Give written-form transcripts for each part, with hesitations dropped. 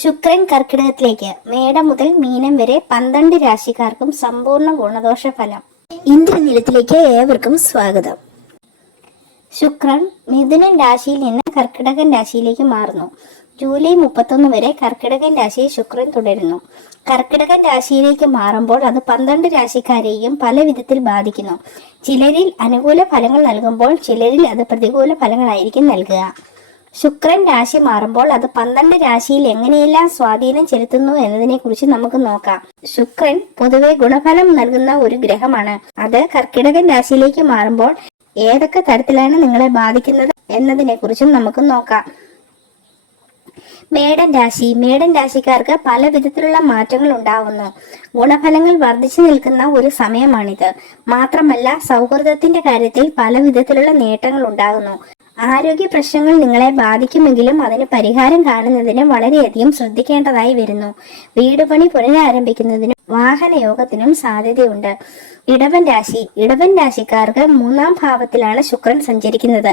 ശുക്രൻ കർക്കിടകത്തിലേക്ക് മേടം മുതൽ മീനം വരെ 12 രാശിക്കാർക്കും സമ്പൂർണ്ണ ഗുണദോഷ ഫലം. ഇന്ദ്രനിലത്തിലേക്ക് ഏവർക്കും സ്വാഗതം. ശുക്രൻ മിഥുനൻ രാശിയിൽ നിന്ന് കർക്കിടകൻ രാശിയിലേക്ക് മാറുന്നു. ജൂലൈ 31 വരെ കർക്കിടകൻ രാശിയിൽ ശുക്രൻ തുടരുന്നു. കർക്കിടകൻ രാശിയിലേക്ക് മാറുമ്പോൾ അത് 12 രാശിക്കാരെയും പല വിധത്തിൽ ബാധിക്കുന്നു. ചിലരിൽ അനുകൂല ഫലങ്ങൾ നൽകുമ്പോൾ ചിലരിൽ അത് പ്രതികൂല ഫലങ്ങളായിരിക്കും നൽകുക. ശുക്രൻ രാശി മാറുമ്പോൾ അത് 12 രാശിയിൽ എങ്ങനെയെല്ലാം സ്വാധീനം ചെലുത്തുന്നു എന്നതിനെ കുറിച്ച് നമുക്ക് നോക്കാം. ശുക്രൻ പൊതുവെ ഗുണഫലം നൽകുന്ന ഒരു ഗ്രഹമാണ്. അത് കർക്കിടകൻ രാശിയിലേക്ക് മാറുമ്പോൾ ഏതൊക്കെ തരത്തിലാണ് നിങ്ങളെ ബാധിക്കുന്നത് എന്നതിനെ കുറിച്ചും നമുക്ക് നോക്കാം. മേടൻ രാശിക്കാർക്ക് പല വിധത്തിലുള്ള മാറ്റങ്ങൾ ഉണ്ടാകുന്നു. ഗുണഫലങ്ങൾ വർദ്ധിച്ചു നിൽക്കുന്ന ഒരു സമയമാണിത്. മാത്രമല്ല, സൗഹൃദത്തിന്റെ കാര്യത്തിൽ പല വിധത്തിലുള്ള നേട്ടങ്ങൾ ഉണ്ടാകുന്നു. ആരോഗ്യ പ്രശ്നങ്ങൾ നിങ്ങളെ ബാധിക്കുമെങ്കിലും അതിന് പരിഹാരം കാണുന്നതിന് വളരെയധികം ശ്രദ്ധിക്കേണ്ടതായി വരുന്നു. വീട് പണി പുനരാരംഭിക്കുന്നതിനും വാഹനയോഗത്തിനും സാധ്യതയുണ്ട്. ഇടവൻ രാശിക്കാർക്ക് 3-ാം ഭാവത്തിലാണ് ശുക്രൻ സഞ്ചരിക്കുന്നത്.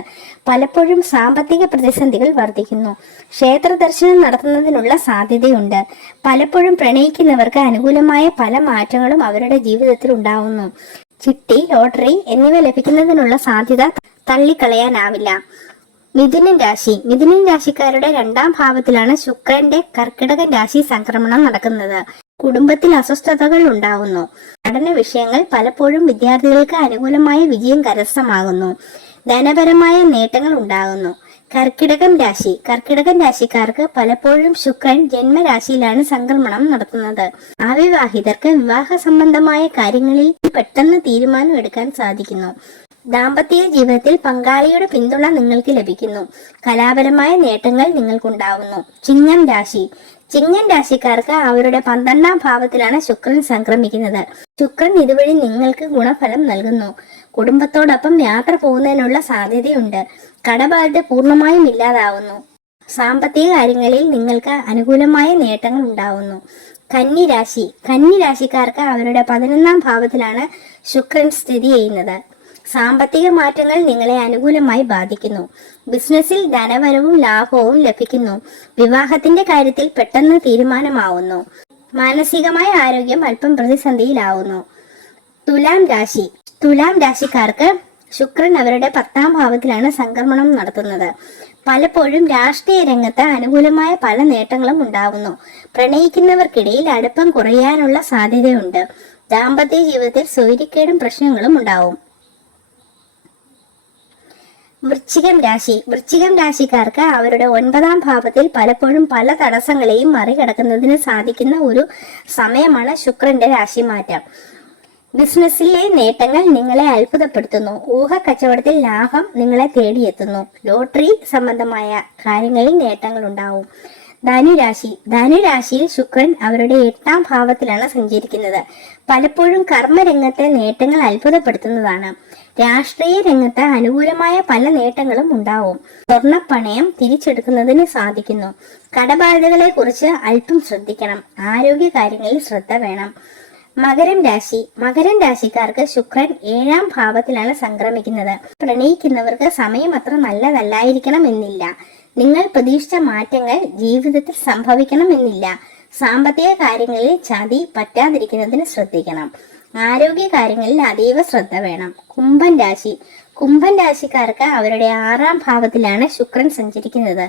പലപ്പോഴും സാമ്പത്തിക പ്രതിസന്ധികൾ വർദ്ധിക്കുന്നു. ക്ഷേത്ര ദർശനം നടത്തുന്നതിനുള്ള സാധ്യതയുണ്ട്. പലപ്പോഴും പ്രണയിക്കുന്നവർക്ക് അനുകൂലമായ പല മാറ്റങ്ങളും അവരുടെ ജീവിതത്തിൽ ഉണ്ടാവുന്നു. ചിട്ടി, ലോട്ടറി എന്നിവ ലഭിക്കുന്നതിനുള്ള സാധ്യത തള്ളിക്കളയാനാവില്ല. മിഥുനൻ രാശിക്കാരുടെ 2-ാം ഭാവത്തിലാണ് ശുക്രന്റെ കർക്കിടകൻ രാശി സംക്രമണം നടക്കുന്നത്. കുടുംബത്തിൽ അസ്വസ്ഥതകൾ ഉണ്ടാകുന്നു. പഠന വിഷയങ്ങൾ പലപ്പോഴും വിദ്യാർത്ഥികൾക്ക് അനുകൂലമായ വിജയം കരസ്ഥമാകുന്നു. ധനപരമായ നേട്ടങ്ങൾ ഉണ്ടാകുന്നു. കർക്കിടകൻ രാശിക്കാർക്ക് പലപ്പോഴും ശുക്രൻ ജന്മരാശിയിലാണ് സംക്രമണം നടത്തുന്നത്. അവിവാഹിതർക്ക് വിവാഹ സംബന്ധമായ കാര്യങ്ങളിൽ പെട്ടെന്ന് തീരുമാനം എടുക്കാൻ സാധിക്കുന്നു. ദാമ്പത്യ ജീവിതത്തിൽ പങ്കാളിയുടെ പിന്തുണ നിങ്ങൾക്ക് ലഭിക്കുന്നു. കലാപരമായ നേട്ടങ്ങൾ നിങ്ങൾക്കുണ്ടാവുന്നു. ചിങ്ങൻ രാശിക്കാർക്ക് അവരുടെ 12-ാം ഭാവത്തിലാണ് ശുക്രൻ സംക്രമിക്കുന്നത്. ശുക്രൻ ഇതുവഴി നിങ്ങൾക്ക് ഗുണഫലം നൽകുന്നു. കുടുംബത്തോടൊപ്പം യാത്ര പോകുന്നതിനുള്ള സാധ്യതയുണ്ട്. കടബാധ്യത പൂർണ്ണമായും ഇല്ലാതാവുന്നു. സാമ്പത്തിക കാര്യങ്ങളിൽ നിങ്ങൾക്ക് അനുകൂലമായ നേട്ടങ്ങൾ ഉണ്ടാവുന്നു. കന്നി രാശിക്കാർക്ക് അവരുടെ 11-ാം ഭാവത്തിലാണ് ശുക്രൻ സ്ഥിതി ചെയ്യുന്നത്. സാമ്പത്തിക മാറ്റങ്ങൾ നിങ്ങളെ അനുകൂലമായി ബാധിക്കുന്നു. ബിസിനസ്സിൽ ധനവരവും ലാഭവും ലഭിക്കുന്നു. വിവാഹത്തിന്റെ കാര്യത്തിൽ പെട്ടെന്ന് തീരുമാനമാവുന്നു. മാനസികമായ ആരോഗ്യം അല്പം പ്രതിസന്ധിയിലാവുന്നു. തുലാം രാശിക്കാർക്ക് ശുക്രൻ അവരുടെ 10-ാം ഭാവത്തിലാണ് സംക്രമണം നടത്തുന്നത്. പലപ്പോഴും രാഷ്ട്രീയ രംഗത്ത് അനുകൂലമായ പല നേട്ടങ്ങളും ഉണ്ടാവുന്നു. പ്രണയിക്കുന്നവർക്കിടയിൽ അടുപ്പം കുറയാനുള്ള സാധ്യതയുണ്ട്. ദാമ്പത്യ ജീവിതത്തിൽ സ്വൈര്യക്കേടും പ്രശ്നങ്ങളും ഉണ്ടാവും. വൃശ്ചികം രാശിക്കാർക്ക് അവരുടെ 9-ാം ഭാവത്തിൽ പലപ്പോഴും പല തടസ്സങ്ങളെയും മറികടക്കുന്നതിന് സാധിക്കുന്ന ഒരു സമയമാണ് ശുക്രന്റെ രാശിമാറ്റം. ബിസിനസ്സിലെ നേട്ടങ്ങൾ നിങ്ങളെ അത്ഭുതപ്പെടുത്തുന്നു. കച്ചവടത്തിൽ ലാഭം നിങ്ങളെ തേടിയെത്തുന്നു. ലോട്ടറി സംബന്ധമായ കാര്യങ്ങളിൽ നേട്ടങ്ങൾ ഉണ്ടാവും. ധനുരാശിയിൽ ശുക്രൻ അവരുടെ 8-ാം ഭാവത്തിലാണ് സഞ്ചരിക്കുന്നത്. പലപ്പോഴും കർമ്മരംഗത്തെ നേട്ടങ്ങൾ അത്ഭുതപ്പെടുത്തുന്നതാണ്. രാഷ്ട്രീയ രംഗത്ത് അനുകൂലമായ പല നേട്ടങ്ങളും ഉണ്ടാവും. സ്വർണ്ണപ്പണയം തിരിച്ചെടുക്കുന്നതിന് സാധിക്കുന്നു. കടബാധ്യതകളെ കുറിച്ച് അല്പം ശ്രദ്ധിക്കണം. ആരോഗ്യ കാര്യങ്ങളിൽ ശ്രദ്ധ വേണം. മകരം രാശിക്കാർക്ക് ശുക്രൻ 7-ാം ഭാവത്തിലാണ് സംക്രമിക്കുന്നത്. പ്രണയിക്കുന്നവർക്ക് സമയം അത്ര നല്ലതല്ലായിരിക്കണം എന്നില്ല. നിങ്ങൾ പ്രതീക്ഷിച്ച മാറ്റങ്ങൾ ജീവിതത്തിൽ സംഭവിക്കണം എന്നില്ല. സാമ്പത്തിക കാര്യങ്ങളിൽ ചതി പറ്റാതിരിക്കുന്നതിന് ശ്രദ്ധിക്കണം. ആരോഗ്യ കാര്യങ്ങളിൽ അതീവ ശ്രദ്ധ വേണം. കുംഭൻ രാശിക്കാർക്ക് അവരുടെ 6-ാം ഭാവത്തിലാണ് ശുക്രൻ സഞ്ചരിക്കുന്നത്.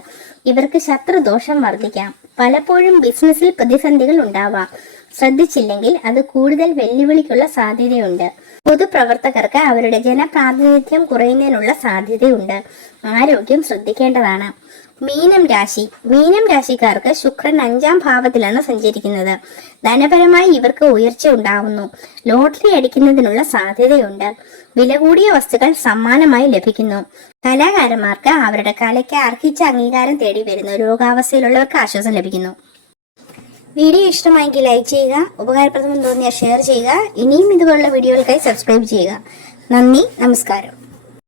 ഇവർക്ക് ശത്രുദോഷം വർദ്ധിക്കാം. പലപ്പോഴും ബിസിനസ്സിൽ പ്രതിസന്ധികൾ ഉണ്ടാവാം. ശ്രദ്ധിച്ചില്ലെങ്കിൽ അത് കൂടുതൽ വെല്ലുവിളിക്കുള്ള സാധ്യതയുണ്ട്. പൊതുപ്രവർത്തകർക്ക് അവരുടെ ജനപ്രാതിനിധ്യം കുറയുന്നതിനുള്ള സാധ്യതയുണ്ട്. ആരോഗ്യം ശ്രദ്ധിക്കേണ്ടതാണ്. മീനം രാശിക്കാർക്ക് ശുക്രൻ 5-ാം ഭാവത്തിലാണ് സഞ്ചരിക്കുന്നത്. ധനപരമായി ഇവർക്ക് ഉയർച്ച ഉണ്ടാവുന്നു. ലോട്ടറി അടിക്കുന്നതിനുള്ള സാധ്യതയുണ്ട്. വില കൂടിയ വസ്തുക്കൾ സമ്മാനമായി ലഭിക്കുന്നു. കലാകാരന്മാർക്ക് അവരുടെ കലയ്ക്ക് അർഹിച്ച അംഗീകാരം തേടി വരുന്നു. രോഗാവസ്ഥയിലുള്ളവർക്ക് ആശ്വാസം ലഭിക്കുന്നു. വീഡിയോ ഇഷ്ടമായെങ്കിൽ ലൈക്ക് ചെയ്യുക. ഉപകാരപ്രദമെന്ന് തോന്നിയാൽ ഷെയർ ചെയ്യുക. ഇനിയും ഇതുപോലുള്ള വീഡിയോകൾക്കായി സബ്സ്ക്രൈബ് ചെയ്യുക. നന്ദി, നമസ്കാരം.